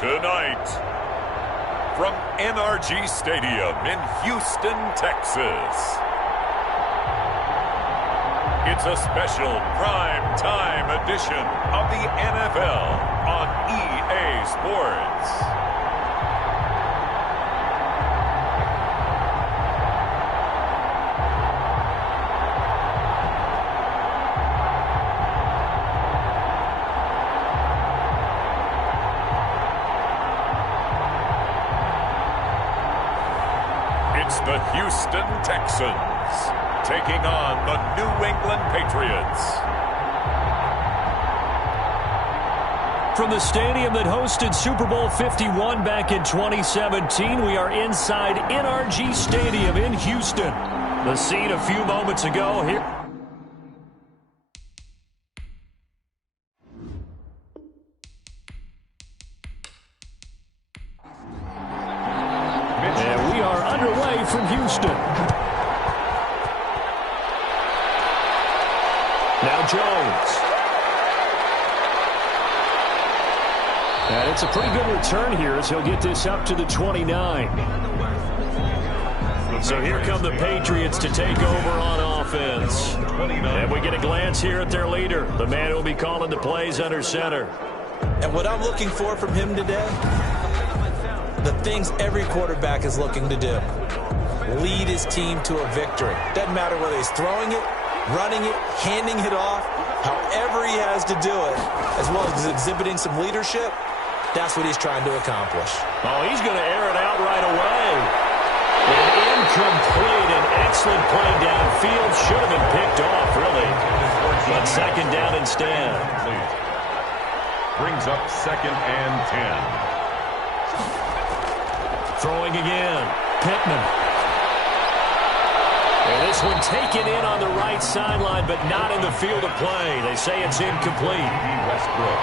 Tonight, from NRG Stadium in Houston, Texas, it's a special prime time edition of the NFL on EA Sports. The Houston Texans taking on the New England Patriots. From the stadium that hosted Super Bowl 51 back in 2017, we are inside NRG Stadium in Houston. The scene a few moments ago here. And we are underway from Houston. Now Jones. And it's a pretty good return here as he'll get this up to the 29. So here come the Patriots to take over on offense. And we get a glance here at their leader, the man who will be calling the plays under center. And what I'm looking for from him today, the things every quarterback is looking to do. Lead his team to a victory. Doesn't matter whether he's throwing it, running it, handing it off, however he has to do it, as well as exhibiting some leadership, that's what he's trying to accomplish. Oh, he's going to air it out right away. An incomplete and excellent play downfield. Should have been picked off, really. But second down instead. Brings up 2nd and 10. Throwing again. Pittman. And this one taken in on the right sideline, but not in the field of play. They say it's incomplete.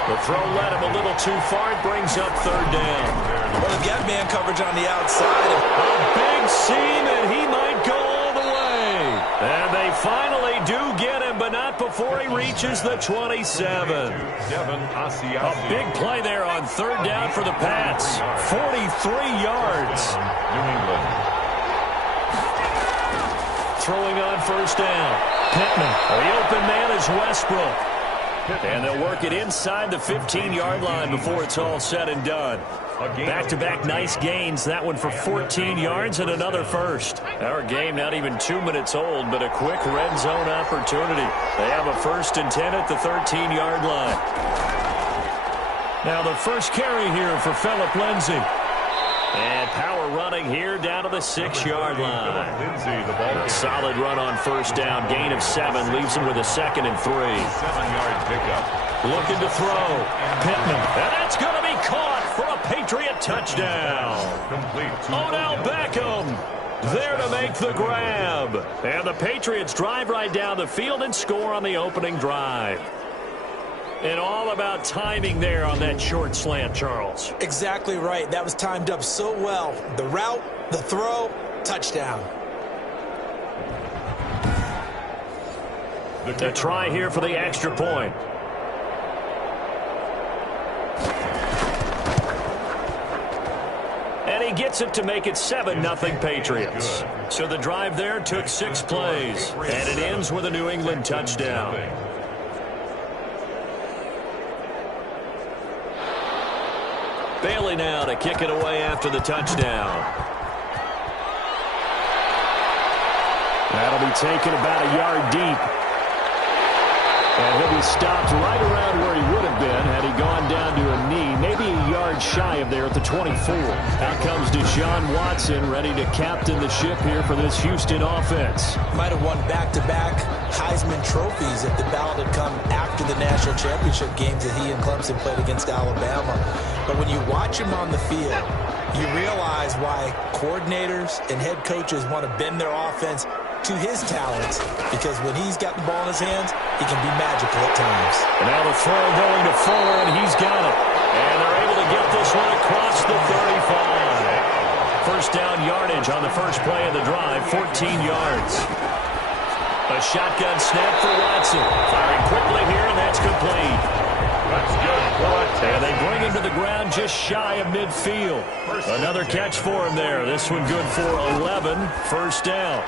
The throw led him a little too far. It brings up 3rd down. Well, they've got man coverage on the outside. A big seam, and he might go all the way. And they finally do get him, but not before he reaches the 27. A big play there on 3rd down for the Pats. 43 yards. New England. Throwing on 1st down. Pittman. The open man is Westbrook. And they'll work it inside the 15-yard line before it's all said and done. Back-to-back nice gains. That one for 14 yards and another first. Our game not even 2 minutes old, but a quick red zone opportunity. They have a 1st and 10 at the 13-yard line. Now the first carry here for Phillip Lindsay. And power running here down to the 6-yard line. A solid run on 1st down. Gain of 7 leaves him with a 2nd and 3. 7-yard pickup. Looking to throw. Pittman. And that's going to be caught for a Patriot touchdown. Odell Beckham there to make the grab. And the Patriots drive right down the field and score on the opening drive. And all about timing there on that short slant, Charles. Exactly right. That was timed up so well. The route, the throw, touchdown. The try here for the extra point. And he gets it to make it 7-0 Patriots. So the drive there took 6 plays. And it ends with a New England touchdown. Bailey now to kick it away after the touchdown. That'll be taken about a yard deep. And he'll be stopped right around where he would have been had he gone down to a knee, maybe a yard shy of there at the 24. Out comes Deshaun Watson, ready to captain the ship here for this Houston offense. Might have won back-to-back Heisman trophies if the ballot had come after the national championship games that he and Clemson played against Alabama. But when you watch him on the field, you realize why coordinators and head coaches want to bend their offense to his talents, because when he's got the ball in his hands, he can be magical at times. And now the throw going to Fuller, and he's got it. And they're able to get this one across the 35. First down yardage on the first play of the drive, 14 yards. A shotgun snap for Watson. Firing quickly here, and that's complete. That's good for a touchdown. And they bring him to the ground just shy of midfield. Another catch for him there. This one good for 11. First down.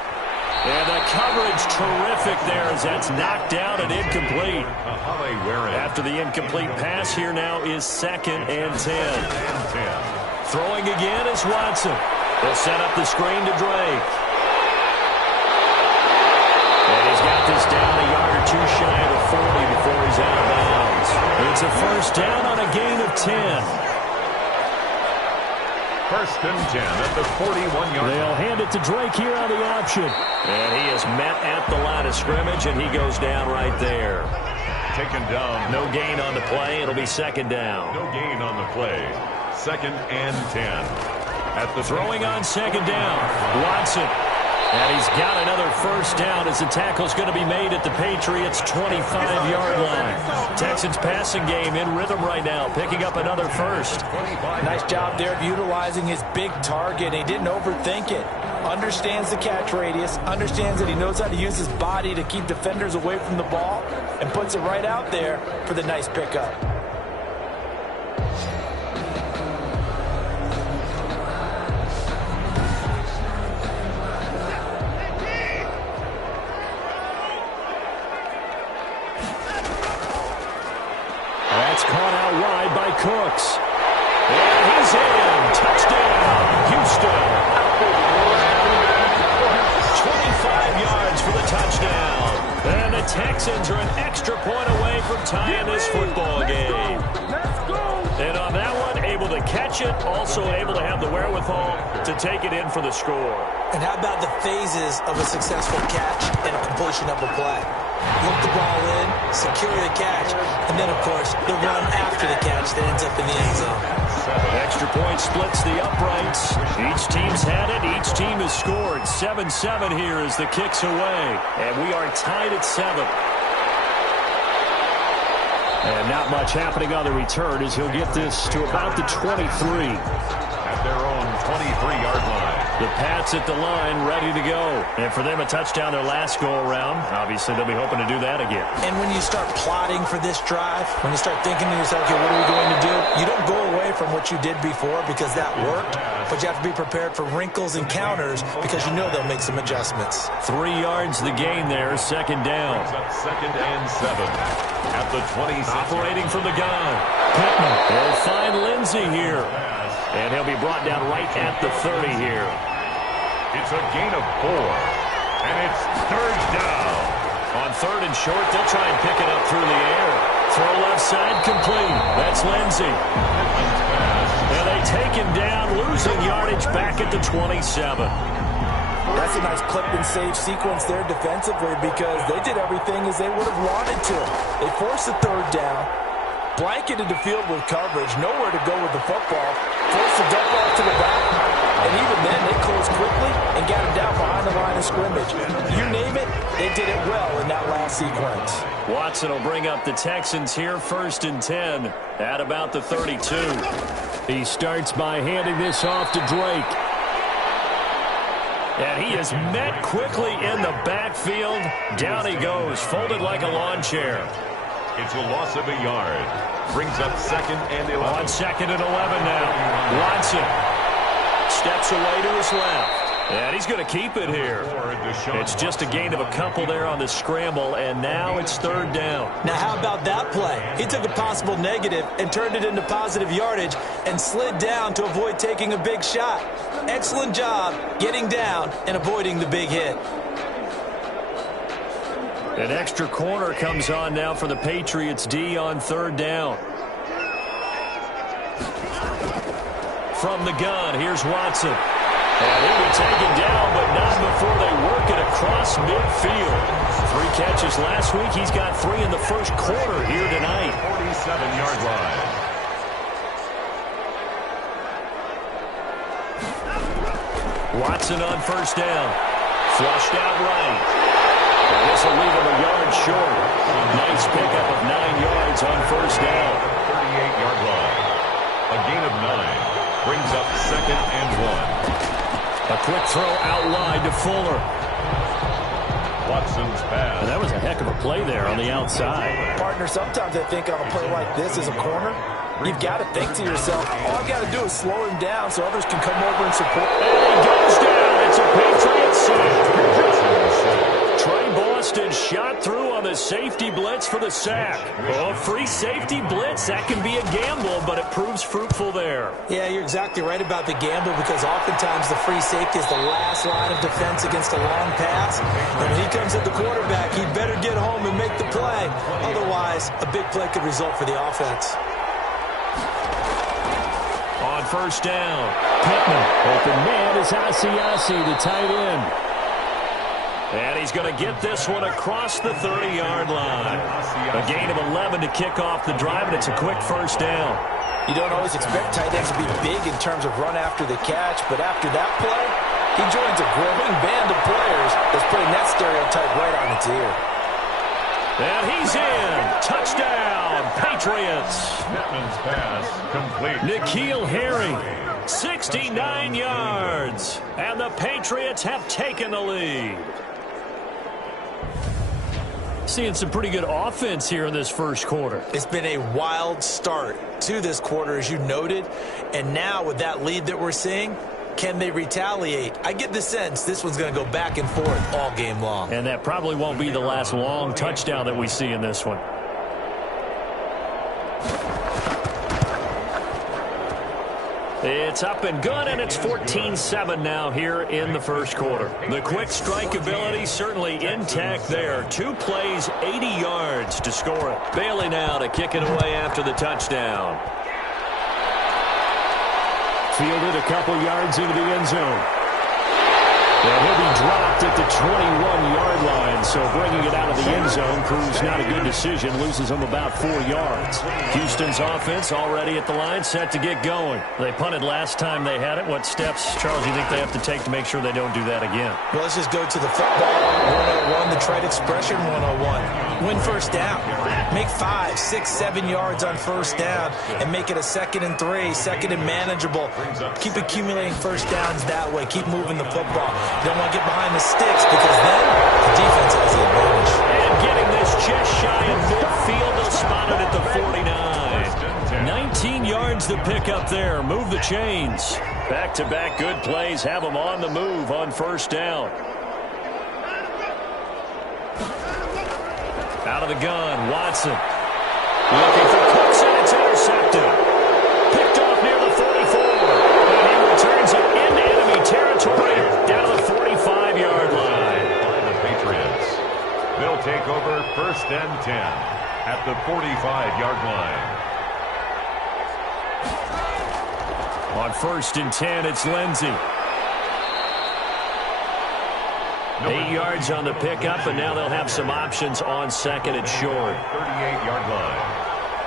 And the coverage terrific there as that's knocked down and incomplete. After the incomplete pass, here now is 2nd and 10. Throwing again is Watson. They'll set up the screen to Drake. And he's got this down a yard or two shy of the 40 before he's out of bounds. It's a first down on a gain of 10. 1st and 10 at the 41-yard. They'll hand it to Drake here on the option. And he is met at the line of scrimmage, and he goes down right there. Taken down. No gain on the play. It'll be 2nd down. No gain on the play. 2nd and 10. At the throwing on 2nd down. Watson. And he's got another first down as the tackle's going to be made at the Patriots' 25-yard line. Texans passing game in rhythm right now, picking up another first. Nice job there of utilizing his big target. He didn't overthink it. Understands the catch radius, understands that he knows how to use his body to keep defenders away from the ball, and puts it right out there for the nice pickup. Caught out wide by Cooks. And he's in. Touchdown, Houston. 25 yards for the touchdown. And the Texans are an extra point away from tying this football game. And on that one, able to catch it, also able to have the wherewithal to take it in for the score. And how about the phases of a successful catch and a completion of a play? Look the ball in, secure the catch, and then, of course, the run after the catch that ends up in the end zone. Extra point splits the uprights. Each team's had it. Each team has scored. 7-7 here as the kick's away. And we are tied at 7. And not much happening on the return as he'll get this to about the 23. At their own 23-yard line. The Pats at the line, ready to go. And for them, a touchdown their last go-around. Obviously, they'll be hoping to do that again. And when you start plotting for this drive, when you start thinking to yourself, okay, what are we going to do? You don't go away from what you did before because that worked, but you have to be prepared for wrinkles and counters because you know they'll make some adjustments. 3 yards the gain there, 2nd down. 2nd and 7 at the 26. Operating from the gun. Pittman. They'll find Lindsey here. And he'll be brought down right at the 30 here. It's a gain of 4. And it's 3rd down. On 3rd and short, they'll try and pick it up through the air. Throw left side complete. That's Lindsey. And they take him down, losing yardage back at the 27. That's a nice clip and save sequence there defensively because they did everything as they would have wanted to. They forced the 3rd down, blanketed the field with coverage, nowhere to go with the football, forced the dump off to the back, and even then they closed quickly and got him down behind the line of scrimmage. You name it, they did it well in that last sequence. Watson will bring up the Texans here, 1st and 10 at about the 32. He starts by handing this off to Drake. And he is met quickly in the backfield. Down he goes, folded like a lawn chair. It's a loss of a yard. Brings up 2nd and 11. On 2nd and 11 now. Watson steps away to his left. And he's going to keep it here. It's just a gain of a couple there on the scramble, and now it's 3rd down. Now, how about that play? He took a possible negative and turned it into positive yardage and slid down to avoid taking a big shot. Excellent job getting down and avoiding the big hit. An extra corner comes on now for the Patriots D on 3rd down. From the gun, here's Watson. And he'll be taken down, but not before they work it across midfield. 3 catches last week. He's got 3 in the first quarter here tonight. 47-yard line. Watson on 1st down. Flushed out right. And this will leave him a yard short. Nice pickup of 9 yards on 1st down. 38-yard line. A gain of 9. Brings up 2nd and 1. A quick throw out wide to Fuller. Watson's pass. And that was a heck of a play there on the outside. Partner, sometimes I think on a play like this as a corner, you've got to think to yourself, all I've got to do is slow him down so others can come over and support. And he goes down. It's a Patriots sack. Trey Boston shot through on the safety blitz for the sack. Well, free safety blitz, that can be a gamble, but it proves fruitful there. Yeah, you're exactly right about the gamble because oftentimes the free safety is the last line of defense against a long pass. And when he comes at the quarterback, he better get home and make the play. Otherwise, a big play could result for the offense. On first down, Pittman. Open man is Asiasi, the tight end. And he's going to get this one across the 30-yard line. A gain of 11 to kick off the drive, and it's a quick first down. You don't always expect tight ends to be big in terms of run after the catch, but after that play, he joins a growing band of players that's putting that stereotype right on its ear. And he's in. Touchdown, Patriots. Pittman's pass complete. N'Keal Harry, 69 yards. And the Patriots have taken the lead. Seeing some pretty good offense here in this first quarter. It's been a wild start to this quarter, as you noted. And now with that lead that we're seeing, can they retaliate? I get the sense this one's going to go back and forth all game long. And that probably won't be the last long touchdown that we see in this one. It's up and good, and it's 14-7 now here in the first quarter. The quick strike ability certainly intact there. 2 plays, 80 yards to score it. Bailey now to kick it away after the touchdown. Fielded a couple yards into the end zone. And he'll be dropped at the 21-yard line, so bringing it out of the end zone proves not a good decision, loses him about 4 yards. Houston's offense already at the line, set to get going. They punted last time they had it. What steps, Charles, do you think they have to take to make sure they don't do that again? Well, let's just go to the football 101, the trade expression 101. Win first down. Make 5, 6, 7 yards on first down and make it a 2nd and 3, 2nd and manageable. Keep accumulating first downs that way. Keep moving the football. You don't want to get behind the sticks because then the defense has the advantage. And getting this just shy of midfield, they'll spot it at the 49. 19 yards to pick up there. Move the chains. Back-to-back good plays have them on the move on first down. Out of the gun, Watson. Looking for Cooks, and it's intercepted. Picked off near the 44. And he returns it into enemy territory down to the 45-yard line. By the Patriots. They'll take over first and 10 at the 45-yard line. On first and 10, it's Lindsey. 8 yards on the pickup, and now they'll have some options on second and short. 38-yard line.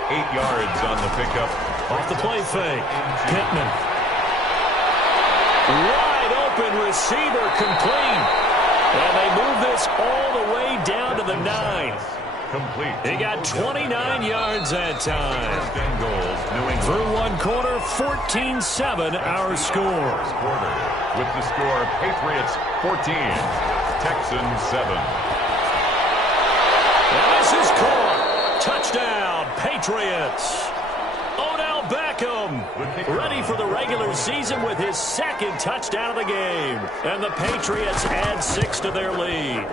8 yards on the pickup. Off the play fake. Pittman. Wide open receiver complete. And they move this all the way down to the 9. Complete. He got 29 yards that time. First and goal. New England. Through one quarter, 14-7 our score. Quarter. With the score, Patriots 14, Texans 7. And this is caught. Touchdown, Patriots. Odell Beckham ready for the regular season with his 2nd touchdown of the game. And the Patriots add 6 to their lead.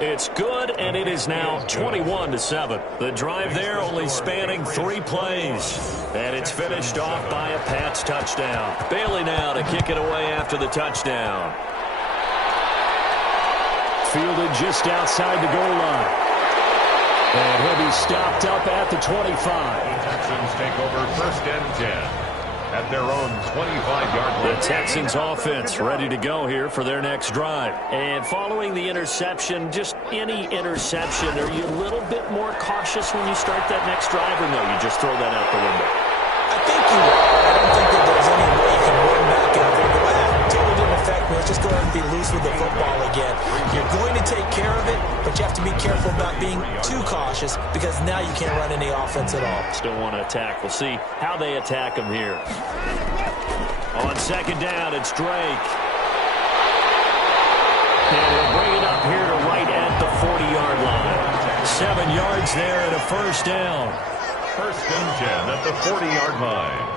It's good, and it is now 21-7. The drive there only spanning 3 plays. And it's finished off by a Pats touchdown. Bailey now to kick it away after the touchdown. Fielded just outside the goal line. And he'll be stopped up at the 25. The Texans take over first and 10 at their own 25-yard line. The Texans offense ready to go here for their next drive. And following the interception, just any interception, are you a little bit more cautious when you start that next drive, or no, you just throw that out the window? I think you are. I don't think that there's any way you can run back out there and go, totally didn't affect me. Let's just go ahead and be loose with the football again. You're going to take care of it, but you have to be careful about being too cautious because now you can't run any offense at all. Still want to attack. We'll see how they attack him here. On second down, it's Drake. And he'll bring it up here to right at the 40-yard line. yards there and a first down. First and 10 at the 40-yard line.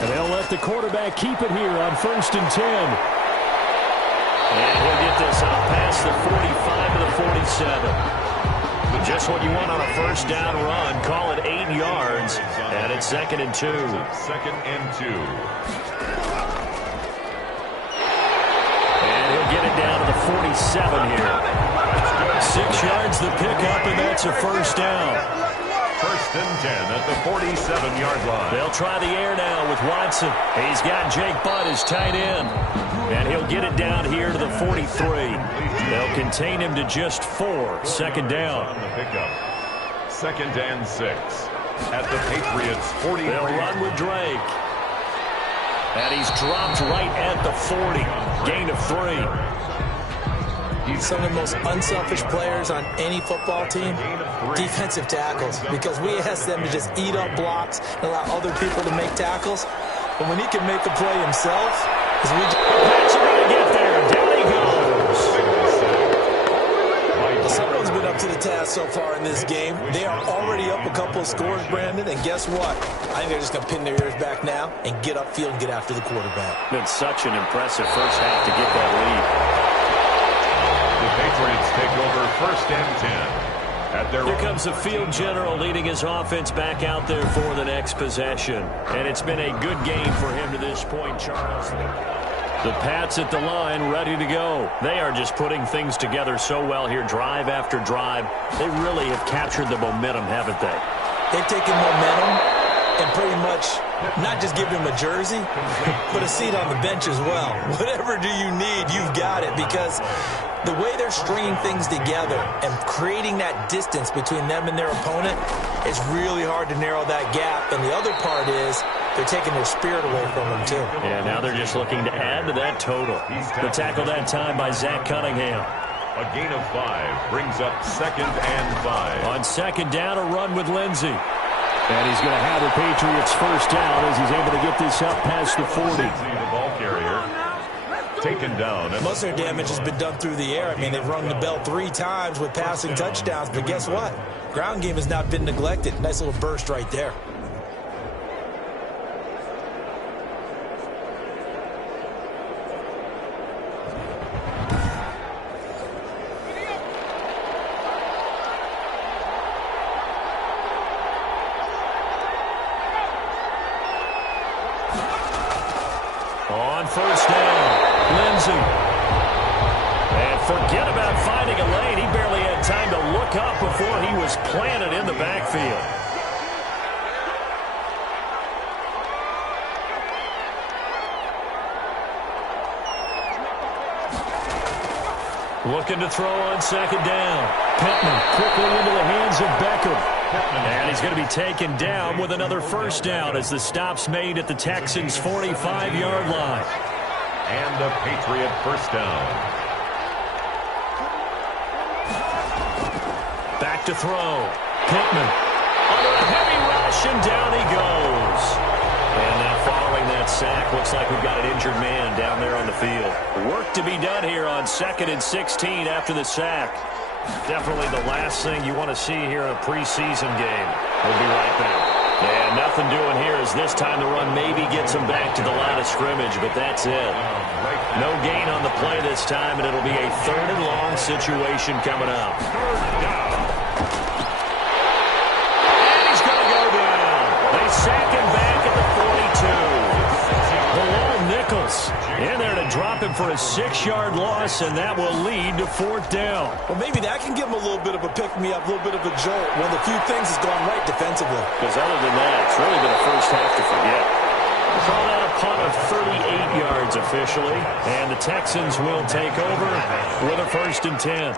And they'll let the quarterback keep it here on first and 10. And he'll get this up past the 45 to the 47. But just what you want on a first down run. Call it 8 yards. And it's second and 2. Second and 2. And he'll get it down to the 47 here. 6 yards the pickup, and that's a first down. First and 10 at the 47-yard line. They'll try the air now with Watson. He's got Jake Butt as tight end. And he'll get it down here to the 43. They'll contain him to just 4. Second down. On the pickup. Second and 6 at the Patriots 40. They'll run with Drake. And he's dropped right at the 40. Gain of 3. He's some of the most unselfish players on any football team, defensive tackles, because we ask them to just eat up blocks and allow other people to make tackles. But when he can make a play himself, Pats are going to get there. Down he goes. Someone's been up to the task so far in this game. They are already up a couple of scores, Brandon, and guess what? I think they're just going to pin their ears back now and get upfield and get after the quarterback. Been such an impressive first half to get that lead. The Patriots take over first and 10. Here comes the field general leading his offense back out there for the next possession. And it's been a good game for him to this point, Charles. The Pats at the line ready to go. They are just putting things together so well here, drive after drive. They really have captured the momentum, haven't they? They've taken momentum and pretty much not just given him a jersey, but a seat on the bench as well. Whatever do you need, you've got it, because the way they're stringing things together and creating that distance between them and their opponent, it's really hard to narrow that gap. And the other part is they're taking their spirit away from them, too. Yeah, now they're just looking to add to that total. The tackle that time by Zach Cunningham. A gain of 5 brings up second and 5. On second down, a run with Lindsey. And he's going to have the Patriots first down as he's able to get this up past the 40. The ball carrier taken down. Most of their damage has been done through the air. I mean, they've rung the bell 3 times with passing touchdowns, but guess what? Ground game has not been neglected. Nice little burst right there. On first down, Lindsey. And forget about finding a lane. He barely had time to look up before he was planted in the backfield. Looking to throw on second down. Pittman quickly into the hands of Beckham. And he's going to be taken down with another first down as the stop's made at the Texans' 45-yard line. And a Patriot first down. Back to throw. Pittman under a heavy rush, and down he goes. And now following that sack, looks like we've got an injured man down there on the field. Work to be done here on 2nd and 16 after the sack. Definitely the last thing you want to see here in a preseason game. We'll be right back. And nothing doing here as this time the run maybe gets him back to the line of scrimmage, but that's it. No gain on the play this time, and it'll be a 3rd and long situation coming up. And he's going to go down. They sack him back at the 42. The lone Nichols in there to drop him for a 6-yard loss, and that will lead to 4th down. Well, maybe that can give him a little bit of a pick-me-up, a little bit of a jolt. One of the few things that's gone right defensively. Because other than that, it's really been a first half to forget. Call that a punt of 38 yards officially, and the Texans will take over with a 1st and 10.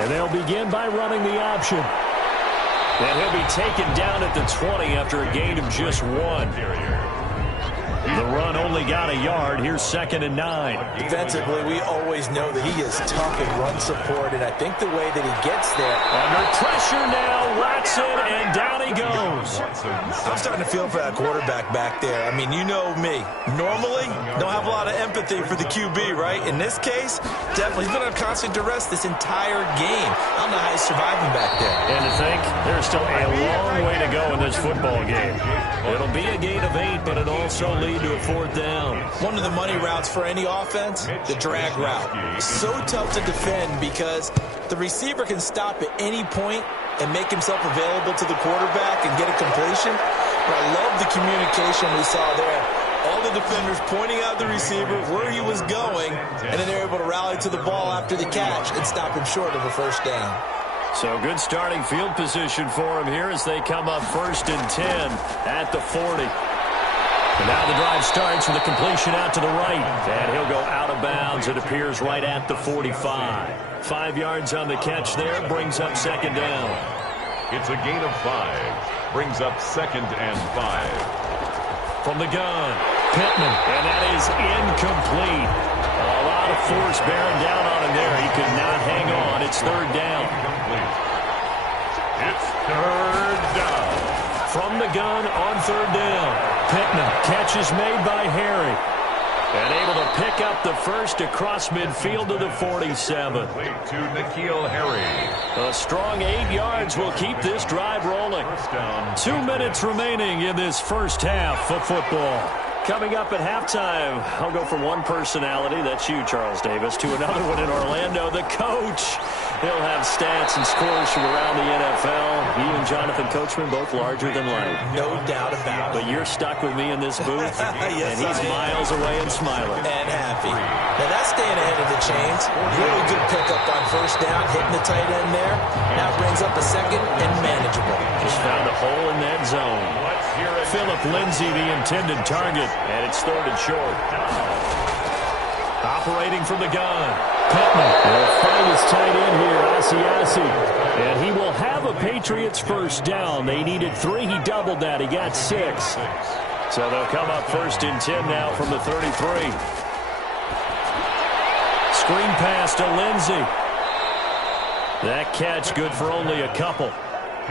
And they'll begin by running the option. And he'll be taken down at the 20 after a gain of just 1. The run only got a yard. Here's 2nd and 9. Defensively, we always know that he is tough in run support, and I think the way that he gets there. Under pressure now, Watson, and down he goes. I'm starting to feel for that quarterback back there. I mean, you know me. Normally, don't have a lot of empathy for the QB, right? In this case, definitely. He's been on constant duress this entire game. I don't know how he's surviving back there. And to think, there's still a long way to go in this football game. It'll be a gain of 8, but it also lead to a 4th down. One of the money routes for any offense, the drag route. So tough to defend because the receiver can stop at any point and make himself available to the quarterback and get a completion. But I love the communication we saw there. All the defenders pointing out the receiver where he was going, and then they're able to rally to the ball after the catch and stop him short of a 1st down. So good starting field position for him here as they come up 1st and 10 at the 40. And now the drive starts with a completion out to the right. And he'll go out of bounds. It appears right at the 45. 5 yards on the catch there. Brings up 2nd down. It's a gain of 5. Brings up 2nd and 5. From the gun, Pittman. And that is incomplete. A lot of force bearing down on him there. He could not hang on. It's 3rd down. It's 3rd down. From the gun on 3rd down. Pittman, catch is made by Harry. And able to pick up the first across midfield to the 47. To N'Keal Harry. A strong 8 yards will keep this drive rolling. 2 minutes remaining in this first half of football. Coming up at halftime, I'll go from one personality, that's you, Charles Davis, to another one in Orlando, the coach. He'll have stats and scores from around the NFL. He and Jonathan Coachman both larger than life. No doubt about it. But you're stuck with me in this booth, yes, and he's miles away and smiling. And happy. Now that's staying ahead of the chains. Really good pickup on 1st down, hitting the tight end there. Now brings up a 2nd and manageable. Just found a hole in that zone. Philip Lindsay, the intended target, and it's 3rd and short. Operating from the gun. Pittman will find his tight end here, Asiasi. And he will have a Patriots 1st down. They needed 3. He doubled that. He got 6. So they'll come up 1st and 10 now from the 33. Screen pass to Lindsay. That catch good for only a couple.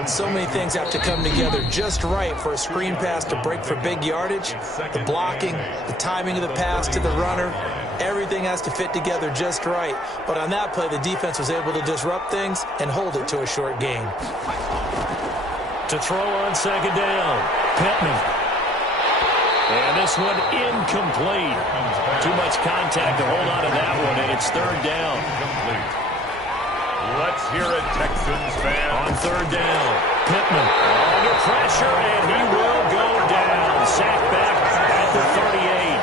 So many things have to come together just right for a screen pass to break for big yardage. The blocking, the timing of the pass to the runner, everything has to fit together just right. But on that play, the defense was able to disrupt things and hold it to a short gain. To throw on 2nd down, Pittman. And this one incomplete. Too much contact to hold on to that one, and it's 3rd down. Let's hear it, Texans fans. On 3rd down, Pittman under pressure, and he will go down. Sacked back at the 38.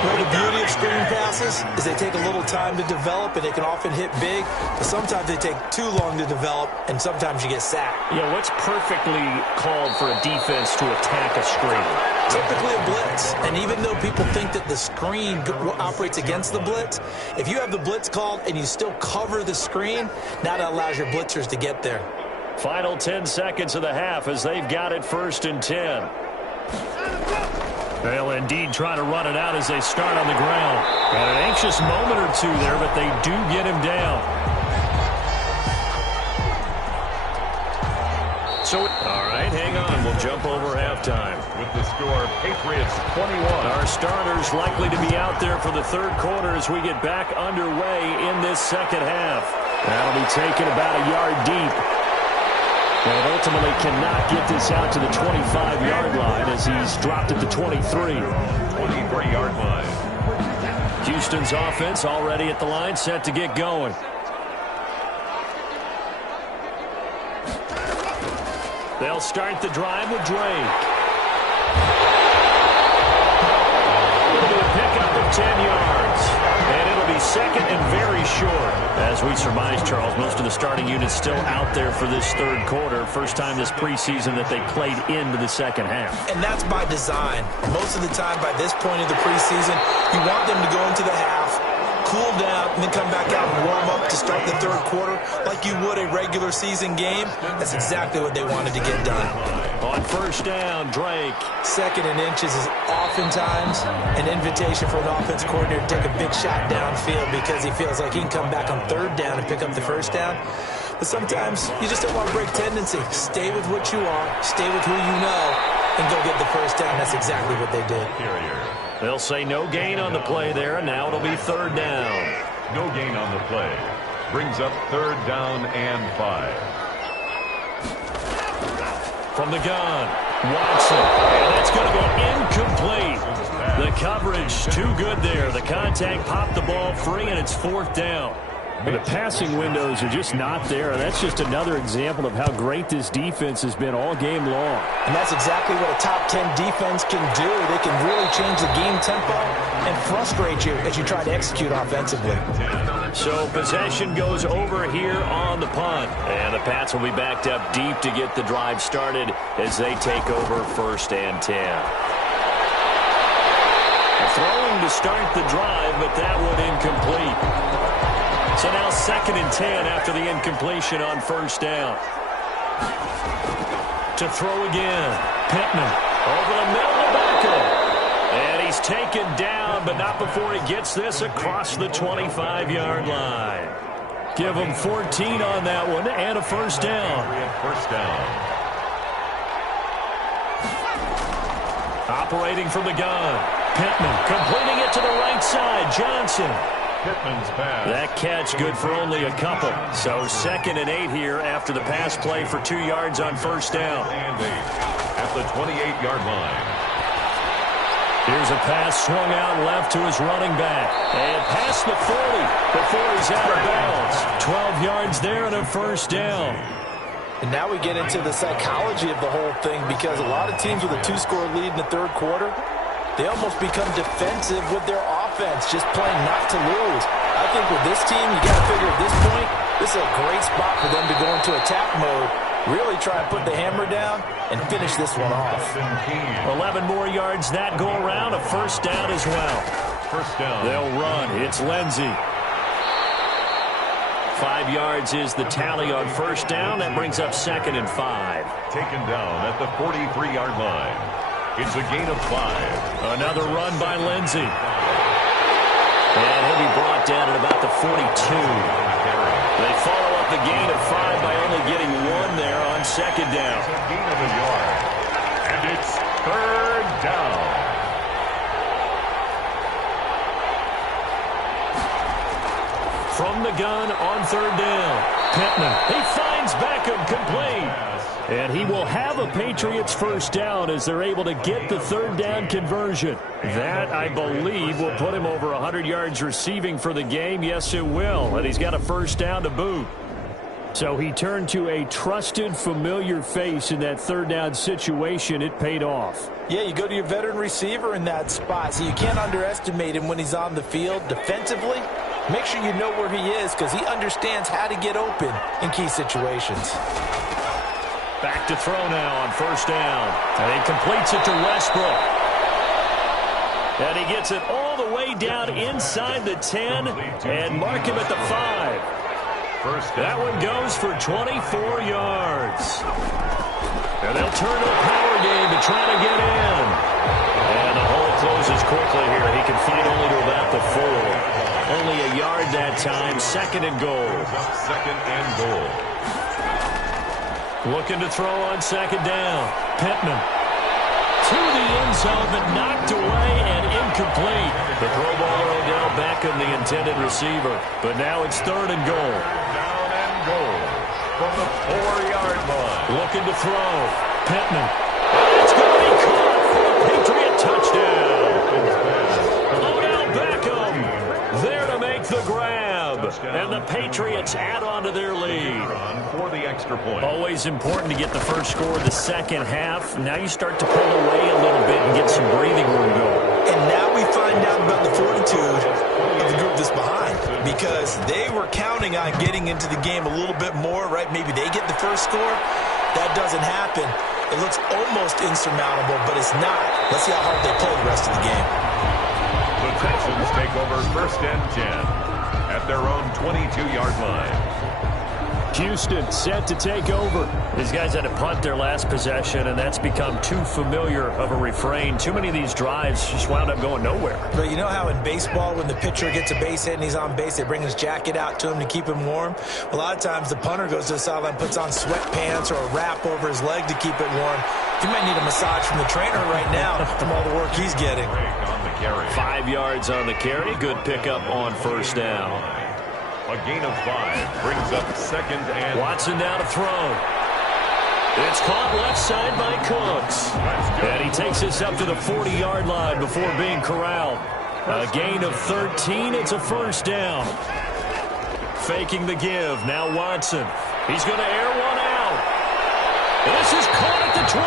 Well, the beauty of screen passes is they take a little time to develop, and they can often hit big, but sometimes they take too long to develop, and sometimes you get sacked. Yeah, what's perfectly called for a defense to attack a screen? Typically a blitz, and even though people think that the screen operates against the blitz, if you have the blitz called and you still cover the screen, now that allows your blitzers to get there. Final 10 seconds of the half as they've got it 1st and 10. They'll indeed try to run it out as they start on the ground. And an anxious moment or two there, but they do get him down. So, all right, hang on. We'll jump over halftime. With the score, Patriots 21. Our starters likely to be out there for the 3rd quarter as we get back underway in this 2nd half. That'll be taken about a yard deep. And ultimately cannot get this out to the 25-yard line as he's dropped at the 23. 23-yard line. Houston's offense already at the line, set to get going. They'll start the drive with Drake. It'll be a pickup of 10 yards. And it'll be 2nd and very short. As we surmise, Charles, most of the starting units still out there for this 3rd quarter. First time this preseason that they played into the 2nd half. And that's by design. Most of the time by this point of the preseason, you want them to go into the half, cool down, and then come back out and warm up to start the third quarter like you would a regular season game. That's exactly what they wanted to get done. On first down, Drake. 2nd and inches is oftentimes an invitation for an offense coordinator to take a big shot downfield because he feels like he can come back on 3rd down and pick up the 1st down. But sometimes you just don't want to break tendency. Stay with what you are, stay with who you know, and go get the 1st down. That's exactly what they did. They'll say no gain on the play there, and now it'll be 3rd down. No gain on the play. Brings up 3rd down and 5. From the gun, Watson, and that's going to go incomplete. The coverage too good there. The contact popped the ball free, and it's 4th down. But the passing windows are just not there. That's just another example of how great this defense has been all game long. And that's exactly what a top 10 defense can do. They can really change the game tempo and frustrate you as you try to execute offensively. So possession goes over here on the punt. And the Pats will be backed up deep to get the drive started as they take over 1st and 10. Throwing to start the drive, but that one incomplete. So now 2nd and 10 after the incompletion on 1st down. To throw again. Pittman over the middle to Beckham. And he's taken down, but not before he gets this across the 25-yard line. Give him 14 on that one and a 1st down. 1st down. Operating from the gun. Pittman completing it to the right side. Johnson. Pittman's pass. That catch good for only a couple. So 2nd and 8 here after the pass play for 2 yards on 1st down. And 8 at the 28-yard line. Here's a pass swung out left to his running back. And past the 40 before he's out of bounds. 12 yards there and a 1st down. And now we get into the psychology of the whole thing because a lot of teams with a 2-score lead in the 3rd quarter, they almost become defensive with their offense, just playing not to lose. I think with this team, you got to figure at this point, this is a great spot for them to go into attack mode, really try and put the hammer down and finish this one off. 11 more yards that go around, a 1st down as well. 1st down. They'll run. It's Lindsey. 5 yards is the tally on 1st down. That brings up 2nd and 5. Taken down at the 43-yard line. It's a gain of 5. Another run by Lindsey. And he'll be brought down at about the 42. They follow up the gain of 5 by only getting 1 there on 2nd down. It's a gain of a yard. And it's 3rd down. From the gun on 3rd down. Pittman. He finds Beckham complete. And he will have a Patriots 1st down as they're able to get the 3rd down conversion. That, I believe, will put him over 100 yards receiving for the game. Yes, it will. And he's got a 1st down to boot. So he turned to a trusted, familiar face in that 3rd down situation. It paid off. Yeah, you go to your veteran receiver in that spot, so you can't underestimate him when he's on the field defensively. Make sure you know where he is because he understands how to get open in key situations. Back to throw now on 1st down. And he completes it to Westbrook. And he gets it all the way down inside the 10 and mark him at the 5. That one goes for 24 yards. And they'll turn to a power game to try to get in. And the hole closes quickly here. He can fight only to about the 4. Only a yard that time. 2nd and goal. 2nd and goal. Looking to throw on 2nd down. Pittman to the end zone, but knocked away and incomplete. The Pro Bowler Odell Beckham, the intended receiver. But now it's 3rd and goal. Down and goal from the 4-yard line. Looking to throw. Pittman. It's going to be caught for a Patriot touchdown. Odell Beckham there to make the grab. And the Patriots add on to their lead. For the extra point. Always important to get the first score of the second half. Now you start to pull away a little bit and get some breathing room going. And now we find out about the fortitude of the group that's behind because they were counting on getting into the game a little bit more, right? Maybe they get the first score. That doesn't happen. It looks almost insurmountable, but it's not. Let's see how hard they play the rest of the game. The Texans take over 1st and 10 at their own 22-yard line. Houston set to take over. These guys had to punt their last possession, and that's become too familiar of a refrain. Too many of these drives just wound up going nowhere. But you know how in baseball, when the pitcher gets a base hit and he's on base, they bring his jacket out to him to keep him warm? A lot of times the punter goes to the sideline, puts on sweatpants or a wrap over his leg to keep it warm. He might need a massage from the trainer right now from all the work he's getting. 5 yards on the carry. Good pickup on first down. A gain of 5 brings up second and... Watson down to throw. It's caught left side by Cooks. And he takes this up to the 40-yard line before being corralled. A gain of 13. It's a first down. Faking the give. Now Watson. He's going to air one out. This is caught at the 20.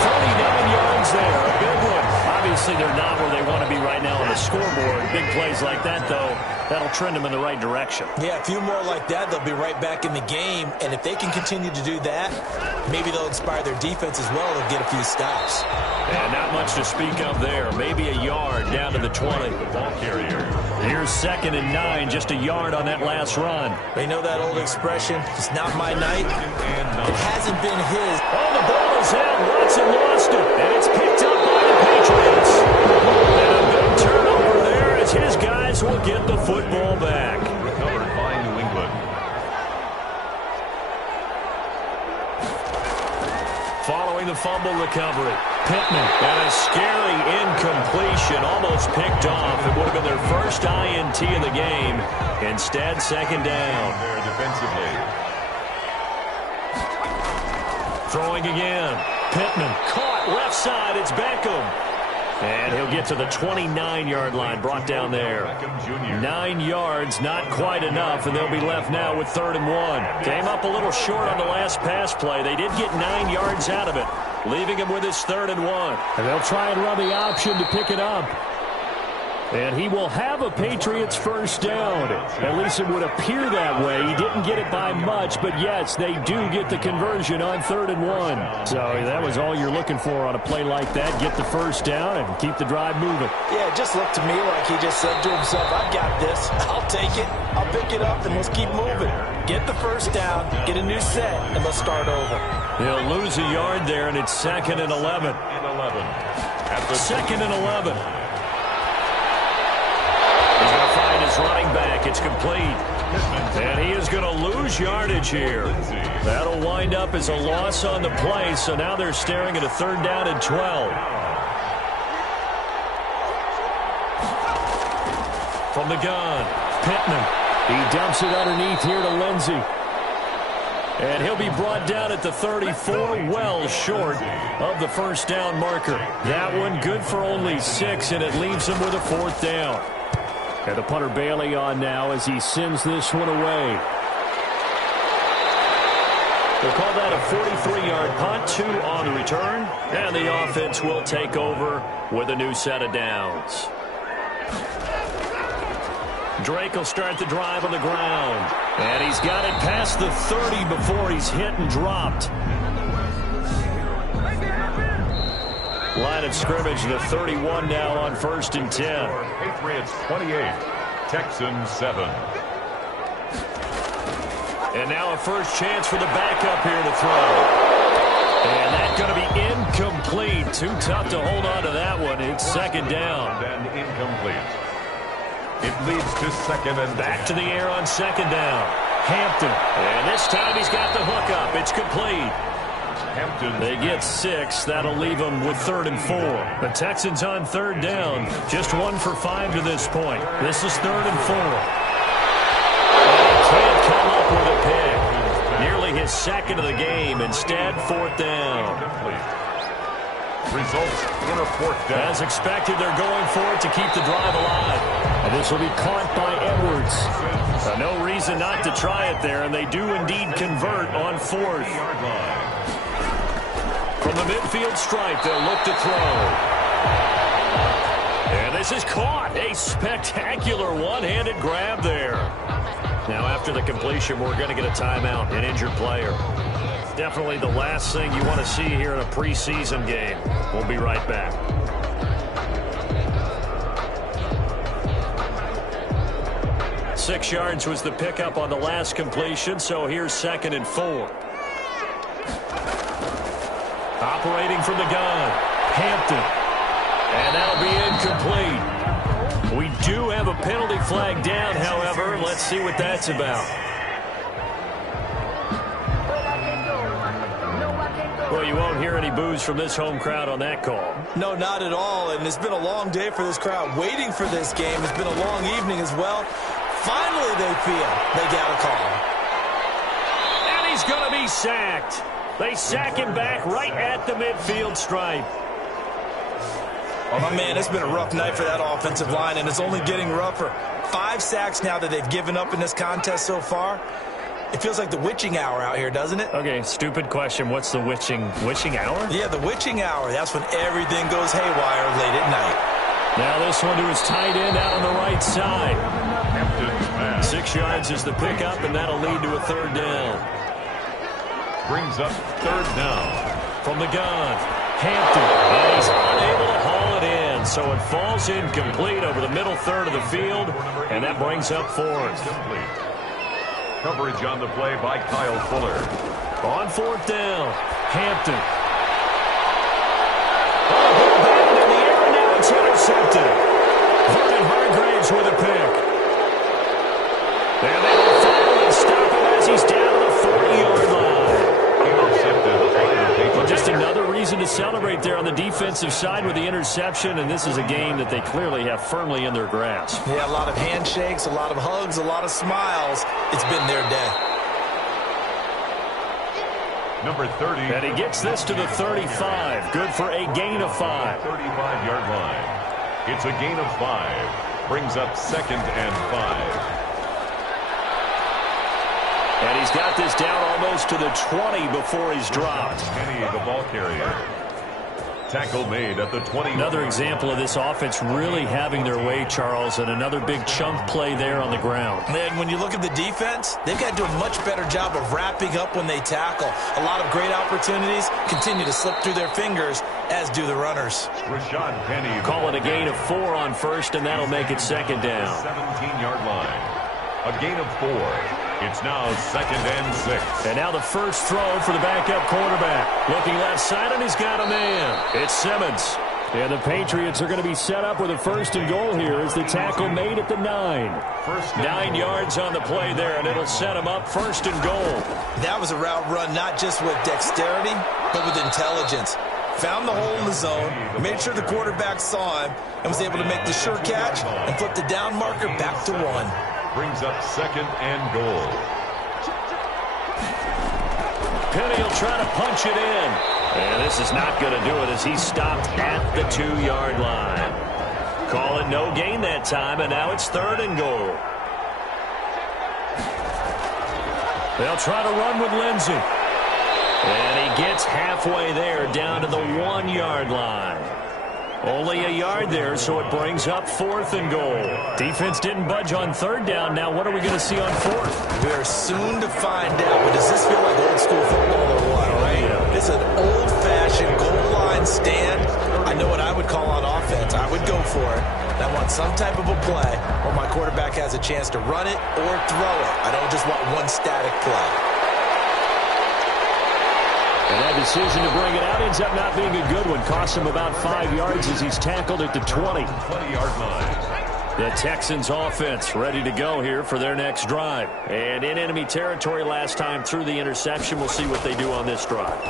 39 yards there. A big one. Obviously, they're not where they want to be right now on the scoreboard. Big plays like that, though, that'll trend them in the right direction. Yeah, a few more like that, they'll be right back in the game. And if they can continue to do that, maybe they'll inspire their defense as well. They'll get a few stops. And not much to speak of there. Maybe a yard down to the 20. Ball carrier. Here's 2nd and 9, just a yard on that last run. They know that old expression, it's not my night. It hasn't been his. Oh, the ball is out. Watson lost it. And it's picked up by the Patriots. And a big turnover there as his guys will get the football back. Recovered by New England. Following the fumble recovery, Pittman. And a scary incompletion, almost picked off. It would have been their first INT of the game. Instead, second down. There defensively. Throwing again. Pittman caught left side. It's Beckham. And he'll get to the 29-yard line, brought down there. 9 yards, not quite enough, and they'll be left now with 3rd and 1. Came up a little short on the last pass play. They did get 9 yards out of it, leaving him with his 3rd and 1. And they'll try and run the option to pick it up. And he will have a Patriots first down. At least it would appear that way. He didn't get it by much, but yes, they do get the conversion on 3rd and 1. So that was all you're looking for on a play like that. Get the first down and keep the drive moving. Yeah, it just looked to me like he just said to himself, I've got this. I'll take it. I'll pick it up, and let's keep moving. Get the first down, get a new set, and let's start over. He'll lose a yard there, and it's 2nd and 11. 2nd and 11. His running back, it's complete. And he is going to lose yardage here. That'll wind up as a loss on the play, so now they're staring at a 3rd down and 12. From the gun, Pittman. He dumps it underneath here to Lindsey. And he'll be brought down at the 34, well short of the first down marker. That one good for only 6, and it leaves him with a 4th down. And the punter Bailey on now as he sends this one away. They'll call that a 43-yard punt, 2 on the return. And the offense will take over with a new set of downs. Drake will start the drive on the ground. And he's got it past the 30 before he's hit and dropped. Line of scrimmage, the 31 now on 1st and 10. Patriots 28, Texans 7. And now a first chance for the backup here to throw. And that's going to be incomplete. Too tough to hold on to that one. It's 2nd down. And incomplete. It leads to 2nd and back to the air on 2nd down. Hampton. And this time he's got the hook up. It's complete. Hampton. They get 6. That'll leave them with 3rd and 4. The Texans on 3rd down. Just 1 for 5 to this point. This is 3rd and 4. And he can't come up with a pick. Nearly his 2nd of the game. Instead, 4th down. Results in a 4th down. As expected, they're going for it to keep the drive alive. And this will be caught by Edwards. No reason not to try it there, and they do indeed convert on 4th. From the midfield stripe, they'll look to throw. And this is caught. A spectacular one-handed grab there. Now, after the completion, we're going to get a timeout, an injured player. Definitely the last thing you want to see here in a preseason game. We'll be right back. 6 yards was the pickup on the last completion, so here's 2nd and 4. Operating from the gun, Hampton. And that'll be incomplete. We do have a penalty flag down, however. Let's see what that's about. Well, you won't hear any boos from this home crowd on that call. No, not at all. And it's been a long day for this crowd waiting for this game. It's been a long evening as well. Finally, they feel they got a call. And he's going to be sacked. They sack him back right at the midfield stripe. Oh, my man, it's been a rough night for that offensive line, and it's only getting rougher. 5 sacks now that they've given up in this contest so far. It feels like the witching hour out here, doesn't it? Okay, stupid question. What's the witching hour? Yeah, the witching hour. That's when everything goes haywire late at night. Now this one to his tight end out on the right side. 6 yards is the pickup, and that'll lead to a 3rd down. Brings up 3rd down. From the gun, Hampton. And he's unable to haul it in, so it falls incomplete over the middle third of the field, and that brings up 4th. Coverage on the play by Kyle Fuller. On 4th down, Hampton. Oh, ball in the air, and now it's intercepted. Vernon Hargraves with a pick. And they will finally stop him as he's down to the 40-yard line. Well, just another reason to celebrate there on the defensive side with the interception, and this is a game that they clearly have firmly in their grasp. Yeah, a lot of handshakes, a lot of hugs, a lot of smiles. It's been their day. Number 30. And he gets this to the 35. Good for a gain of 5. 35-yard line. It's a gain of 5. Brings up 2nd and 5. And he's got this down almost to the 20 before he's dropped. Kenny, the ball carrier. Tackle made at the 20. Another example of this offense really having their way, Charles, and another big chunk play there on the ground. And when you look at the defense, they've got to do a much better job of wrapping up when they tackle. A lot of great opportunities continue to slip through their fingers, as do the runners. Rashad Penny. Call it a gain of 4 on 1st, and that'll make it 2nd down. 17-yard line. A gain of 4. It's now 2nd and 6. And now the first throw for the backup quarterback. Looking left side, and he's got a man. It's Simmons. And the Patriots are going to be set up with a 1st and goal here as the tackle made at the 9. 9 yards on the play there, and it'll set him up 1st and goal. That was a route run not just with dexterity, but with intelligence. Found the hole in the zone, made sure the quarterback saw him, and was able to make the sure catch and flip the down marker back to 1. Brings up 2nd and goal. Penny will try to punch it in. And this is not going to do it as he's stopped at the 2-yard line. Call it no gain that time, and now it's 3rd and goal. They'll try to run with Lindsey. And he gets halfway there down to the 1-yard line. Only a yard there, so it brings up 4th and goal. Defense didn't budge on 3rd down. Now what are we going to see on 4th? We are soon to find out. But does this feel like old school football or what, right? Yeah. It's an old-fashioned goal line stand. I know what I would call on offense. I would go for it. I want some type of a play where my quarterback has a chance to run it or throw it. I don't just want one static play. And that decision to bring it out ends up not being a good one. Costs him about 5 yards as he's tackled at the 20. 20-yard line. The Texans offense ready to go here for their next drive. And in enemy territory last time through the interception. We'll see what they do on this drive.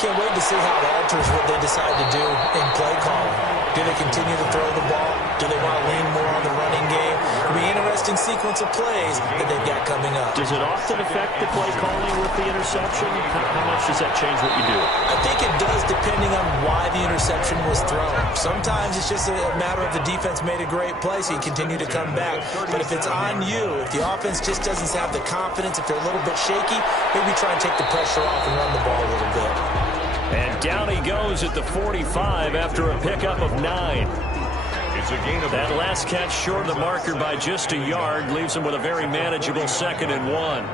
Can't wait to see how it alters what they decide to do in play calling. Do they continue to throw the ball? Do they want to lean more on the running game? It'll be an interesting sequence of plays that they've got coming up. Does it often affect the play calling with the interception? How much does that change what you do? I think it does depending on why the interception was thrown. Sometimes it's just a matter of the defense made a great play, so you continue to come back. But if it's on you, if the offense just doesn't have the confidence, if they're a little bit shaky, maybe try and take the pressure off and run the ball a little bit. And down he goes at the 45 after a pickup of 9. It's a gain of that last catch short of the marker by just a yard leaves him with a very manageable 2nd and 1.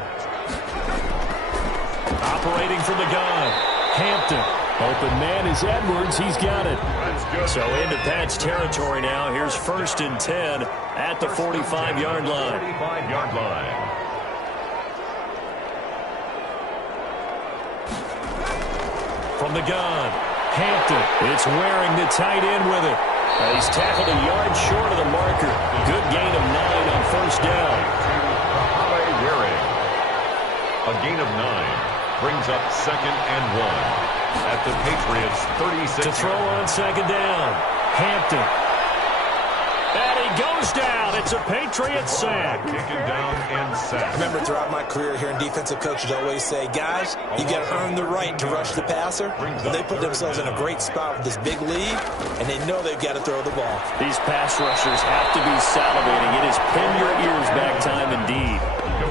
Operating from the gun, Hampton. Open man is Edwards. He's got it. So into Pat's territory now. Here's 1st and 10 at the 45-yard line. 45-yard line. From the gun, Hampton. It's wearing the tight end with it. He's tackled a yard short of the marker. Good gain of 9 on 1st down. A gain of 9 brings up 2nd and 1 at the Patriots 36. To throw on 2nd down, Hampton. And he goes down. It's a Patriots sack. Taken down and sacked. Remember, throughout my career here in defensive coaches always say, guys, you got to earn the right to rush the passer. Well, they put themselves in a great spot with this big lead, and they know they've got to throw the ball. These pass rushers have to be salivating. It is pin your ears back time indeed.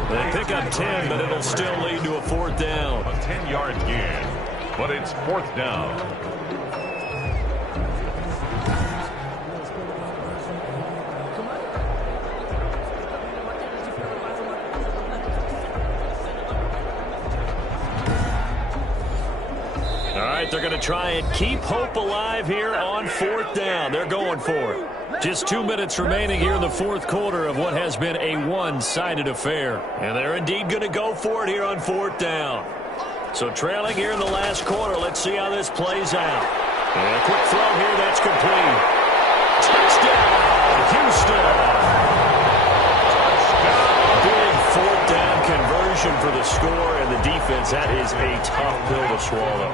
They pick up 10, but it'll still lead to a 4th down. A 10-yard gain, but it's 4th down. All right, they're going to try and keep hope alive here on 4th down. They're going for it. Just 2 minutes remaining here in the 4th quarter of what has been a one-sided affair. And they're indeed going to go for it here on 4th down. So trailing here in the last quarter, let's see how this plays out. And a quick throw here, that's complete. Touchdown, Houston. Big 4th down conversion for the score, and the defense, that is a tough pill to swallow.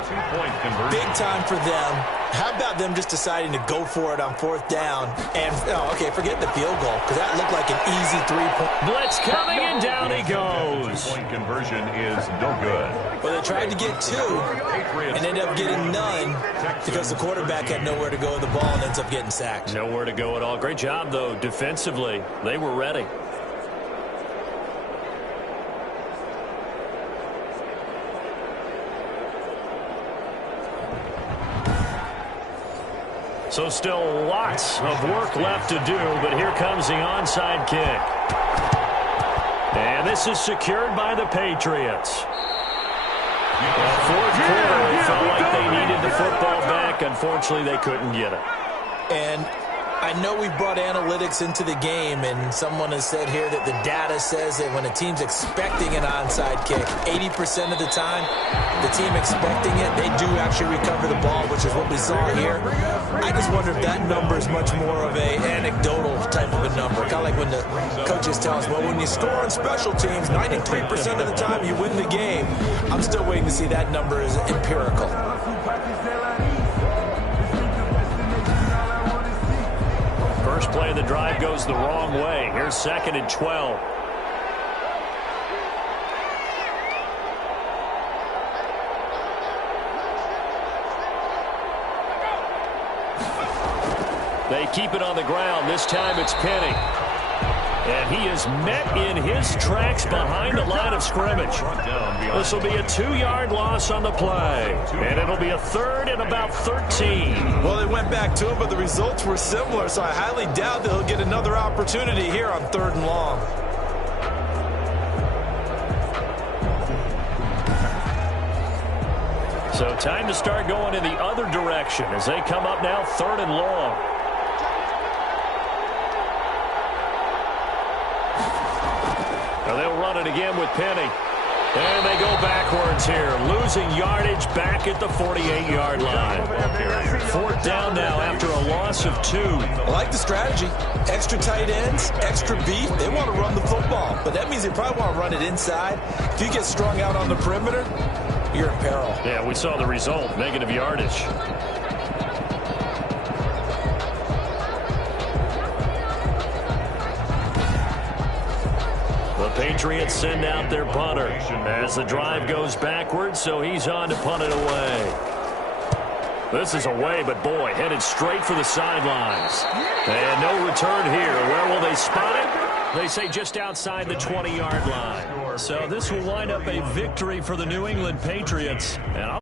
Big time for them. How about them just deciding to go for it on 4th down? And, okay, forget the field goal, because that looked like an easy 3-point. Blitz coming, and down he goes. Point conversion is no good. Well, they tried to get 2 and ended up getting none because the quarterback had nowhere to go with the ball and ends up getting sacked. Nowhere to go at all. Great job, though, defensively. They were ready. So still lots of work left to do, but here comes the onside kick. And this is secured by the Patriots. Well, 4th quarter, it felt like they needed the football back. Unfortunately, they couldn't get it. And I know we brought analytics into the game, and someone has said here that the data says that when a team's expecting an onside kick, 80% of the time, the team expecting it, they do actually recover the ball, which is what we saw here. I just wonder if that number is much more of a anecdotal type of a number. Kind of like when the coaches tell us, well, when you score on special teams, 93% of the time you win the game. I'm still waiting to see that number is empirical. First play of the drive goes the wrong way. Here's 2nd and 12. They keep it on the ground. This time it's Penny. And he is met in his tracks behind the line of scrimmage. This will be a 2-yard loss on the play. And it'll be a 3rd and about 13. Well, they went back to him, but the results were similar, so I highly doubt that he'll get another opportunity here on 3rd and long. So time to start going in the other direction as they come up now 3rd and long. Now they'll run it again with Penny. And they go backwards here, losing yardage back at the 48-yard line. 4th down now after a loss of 2. I like the strategy. Extra tight ends, extra beef. They want to run the football, but that means they probably want to run it inside. If you get strung out on the perimeter, you're in peril. Yeah, we saw the result, negative yardage. Patriots send out their punter as the drive goes backwards, so he's on to punt it away. This is away, but boy, headed straight for the sidelines. And no return here. Where will they spot it? They say just outside the 20-yard line. So this will wind up a victory for the New England Patriots. And